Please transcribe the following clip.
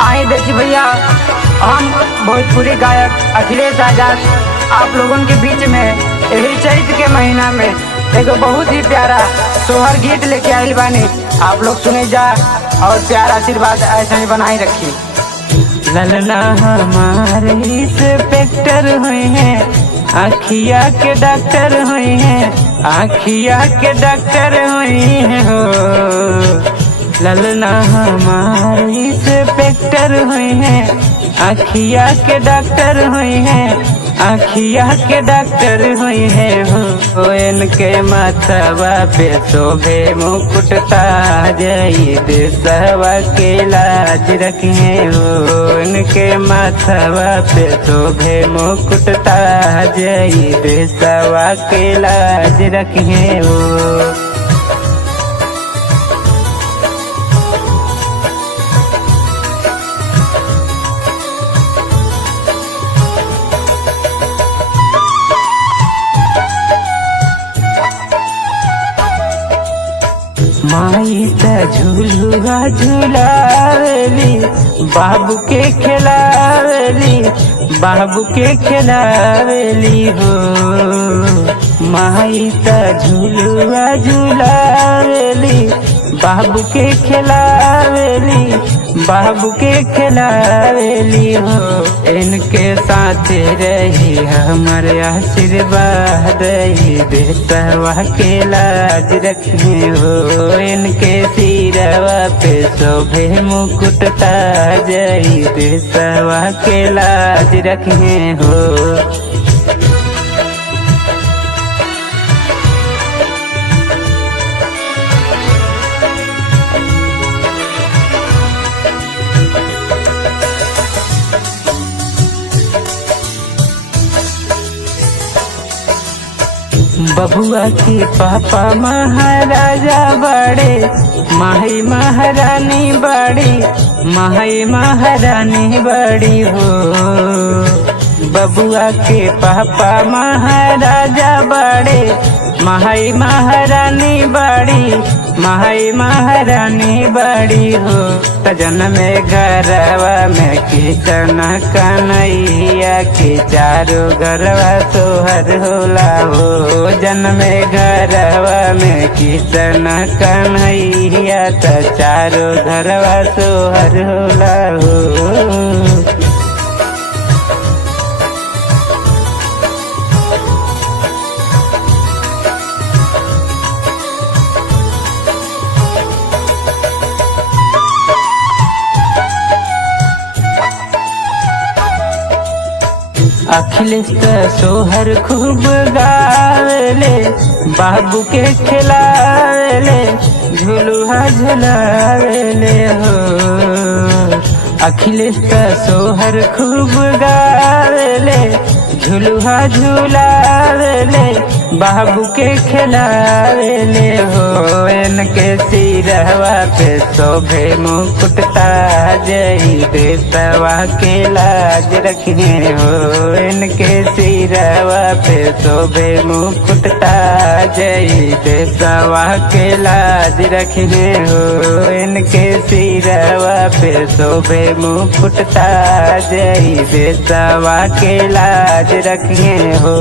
आए देखिए भैया, हम भोजपुरी गायक अखिलेश आजाद आप लोगों के बीच में यही चैत के महीना में एगो बहुत ही प्यारा सोहर गीत लेके आइल बानी। आप लोग सुने जा और प्यारा आशीर्वाद ऐसा ही बनाए रखिए। ललना हमारे इंस्पेक्टर हुए हैं, आखिया के डॉक्टर हुए हैं, आखिया के डॉक्टर हुए हैं हो। ललना हमारे इंस्पेक्टर हुए हैं, आखिया के डॉक्टर हुए हैं, आखिया के डॉक्टर हुई है हो। इनके माथवा पे शोभे मुकुट ताज, देशवा के लाज रखे हो। इनके माथवा पे शोभे मुकुट ताज, देशवा के लाज रखे हो। माई त झूलुआ झूलावेली, बाबू के खिलावेली, बाबू के खिलावेली हो। माई त झूलुआ झूलावेली, बाबू के खिलावेली, बाबू के खिलावेली हो। इनके साथ रही हमारे आशीर्वाद, देशवा के लाज रखे हो। इनके सिरवा पे शोभे मुकुट ताज, देशवा के लाज रखे हो। बबुआ के पापा महाराजा बड़े, माही महारानी बड़ी, माही महारानी बड़ी हो। बबुआ के पापा महाराजा बड़े, माही महारानी बड़ी, माही महारानी बड़ी हो। जन्म में घरवा में किशन कन्हैया के चारों घरवा सोहर होला हो। जन्म में घरवा में किशन कन्हैया त चारों घरवा सोहर होला हो। अखिलेश त सोहर खूब गावेले, बाबू के खिलावेले, झुलुहा झुलावेले हो। अखिलेश त सोहर खूब गावेले, झुलुहा झुलावेले, बाबू के खिलावेले हो। इनके सिरवा पे शोभे मुकुट ताज, देशवा के लाज रखे हो। इनके सिरवा पे शोभे मुकुट ताज, देशवा के लाज रखे हो। इनके सिरवा पे शोभे मुकुट ताज, देशवा के लाज रखे हो।